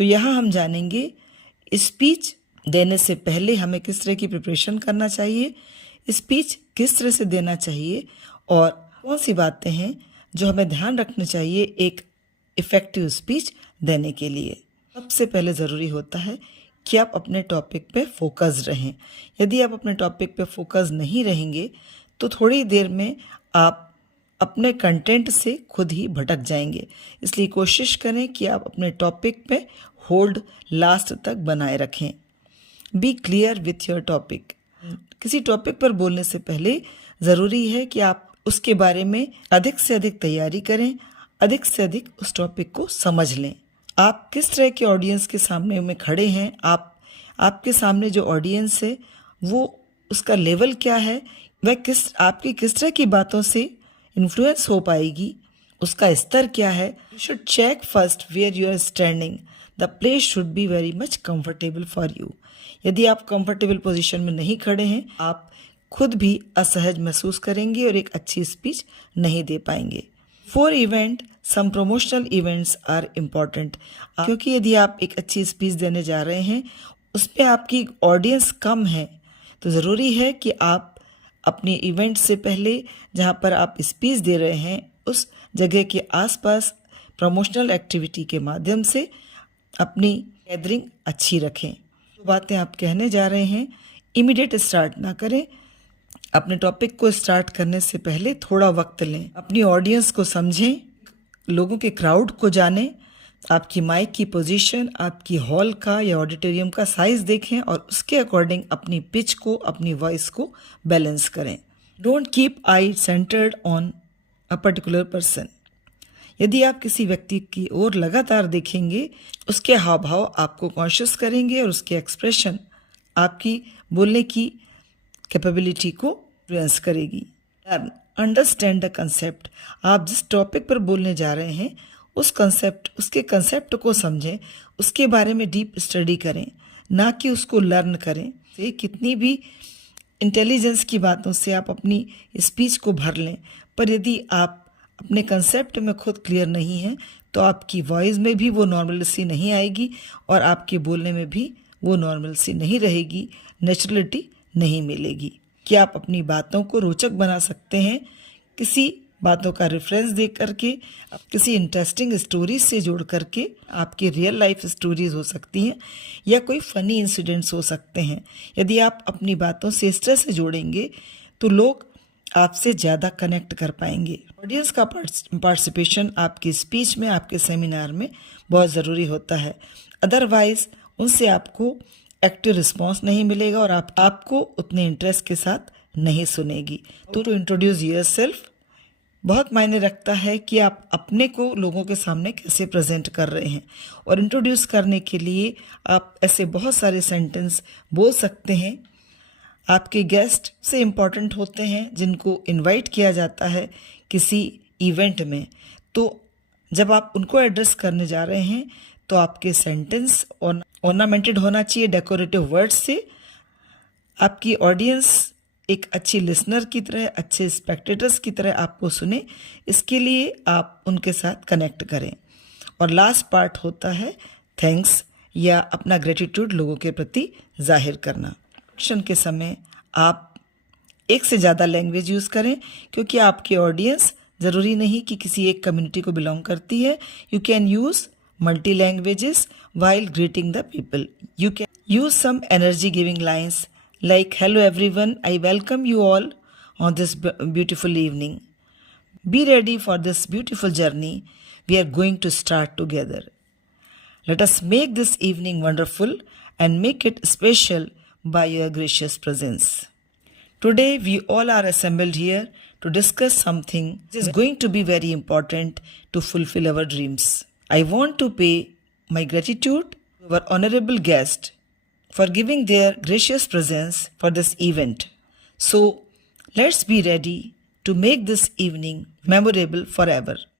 तो यहाँ हम जानेंगे स्पीच देने से पहले हमें किस तरह की प्रिपरेशन करना चाहिए, स्पीच किस तरह से देना चाहिए और कौन सी बातें हैं जो हमें ध्यान रखना चाहिए एक इफ़ेक्टिव स्पीच देने के लिए। सबसे पहले ज़रूरी होता है कि आप अपने टॉपिक पे फोकस्ड रहें। यदि आप अपने टॉपिक पे फोकस नहीं रहेंगे तो थोड़ी देर में आप अपने कंटेंट से खुद ही भटक जाएंगे। इसलिए कोशिश करें कि आप अपने टॉपिक पे होल्ड लास्ट तक बनाए रखें। Be clear with your topic. किसी टॉपिक पर बोलने से पहले ज़रूरी है कि आप उसके बारे में अधिक से अधिक तैयारी करें, अधिक से अधिक उस टॉपिक को समझ लें। आप किस तरह के ऑडियंस के सामने में खड़े हैं, आपके सामने जो ऑडियंस है वो उसका लेवल क्या है, वह आपकी किस तरह की बातों से इन्फ्लुएंस हो पाएगी, उसका स्तर क्या है। You should check first where you are standing. The place should be very much comfortable for you. यदि आप कंफर्टेबल पोजीशन में नहीं खड़े हैं, आप खुद भी असहज महसूस करेंगे और एक अच्छी स्पीच नहीं दे पाएंगे। For event some promotional events are important. क्योंकि यदि आप एक अच्छी स्पीच देने जा रहे हैं, उस पर आपकी ऑडियंस कम है, तो ज़रूरी है कि आप अपने इवेंट से पहले जहां पर आप स्पीच दे रहे हैं उस जगह के आसपास प्रमोशनल एक्टिविटी के माध्यम से अपनी गैदरिंग अच्छी रखें। जो बातें आप कहने जा रहे हैं इमीडिएट स्टार्ट ना करें। अपने टॉपिक को स्टार्ट करने से पहले थोड़ा वक्त लें, अपनी ऑडियंस को समझें, लोगों के क्राउड को जानें, आपकी माइक की पोजीशन, आपकी हॉल का या ऑडिटोरियम का साइज देखें और उसके अकॉर्डिंग अपनी पिच को, अपनी वॉइस को बैलेंस करें। Don't keep I centred on a particular person. यदि आप किसी व्यक्ति की ओर लगातार देखेंगे, उसके हाव भाव आपको कॉन्शियस करेंगे और उसके एक्सप्रेशन आपकी बोलने की कैपेबिलिटी को इन्फ्लुएंस करेगी। Understand the concept. आप जिस टॉपिक पर बोलने जा रहे हैं उसके कंसेप्ट को समझें, उसके बारे में डीप स्टडी करें, ना कि उसको लर्न करें। कितनी भी इंटेलिजेंस की बातों से आप अपनी स्पीच को भर लें, पर यदि आप अपने कंसेप्ट में खुद क्लियर नहीं हैं तो आपकी वॉइस में भी वो नॉर्मलसी नहीं आएगी और आपके बोलने में भी वो नॉर्मलसी नहीं रहेगी, नेचुरलिटी नहीं मिलेगी। कि आप अपनी बातों को रोचक बना सकते हैं किसी बातों का रेफरेंस दे करके, किसी इंटरेस्टिंग स्टोरीज से जोड़ करके। आपकी रियल लाइफ स्टोरीज हो सकती हैं या कोई फ़नी इंसिडेंट्स हो सकते हैं। यदि आप अपनी बातों से इस तरह से जोड़ेंगे तो लोग आपसे ज़्यादा कनेक्ट कर पाएंगे। ऑडियंस का पार्टिसिपेशन आपकी स्पीच में, आपके सेमिनार में बहुत ज़रूरी होता है। अदरवाइज़ उनसे आपको एक्टिव रिस्पॉन्स नहीं मिलेगा और आपको उतने इंटरेस्ट के साथ नहीं सुनेगी। तो टू इंट्रोड्यूस योरसेल्फ बहुत मायने रखता है कि आप अपने को लोगों के सामने कैसे प्रेजेंट कर रहे हैं। और इंट्रोड्यूस करने के लिए आप ऐसे बहुत सारे सेंटेंस बोल सकते हैं। आपके गेस्ट से इम्पॉर्टेंट होते हैं जिनको इनवाइट किया जाता है किसी इवेंट में, तो जब आप उनको एड्रेस करने जा रहे हैं तो आपके सेंटेंस ऑर्नामेंटेड होना चाहिए डेकोरेटिव वर्ड्स से। आपकी ऑडियंस एक अच्छी लिसनर की तरह, अच्छे स्पेक्टेटर्स की तरह आपको सुने, इसके लिए आप उनके साथ कनेक्ट करें। और लास्ट पार्ट होता है थैंक्स या अपना ग्रेटिट्यूड लोगों के प्रति जाहिर करना। एक्शन के समय आप एक से ज़्यादा लैंग्वेज यूज़ करें क्योंकि आपकी ऑडियंस ज़रूरी नहीं कि किसी एक कम्युनिटी को बिलोंग करती है। You can use multi languages while greeting the people. You can use some energy giving lines like hello everyone, I welcome you all on this beautiful evening. Be ready for this beautiful journey we are going to start together. Let us make this evening wonderful and make it special by your gracious presence. Today we all are assembled here to discuss something which is going to be very important to fulfill our dreams. I want to pay my gratitude to our honorable guest for giving their gracious presence for this event. So, let's be ready to make this evening memorable forever.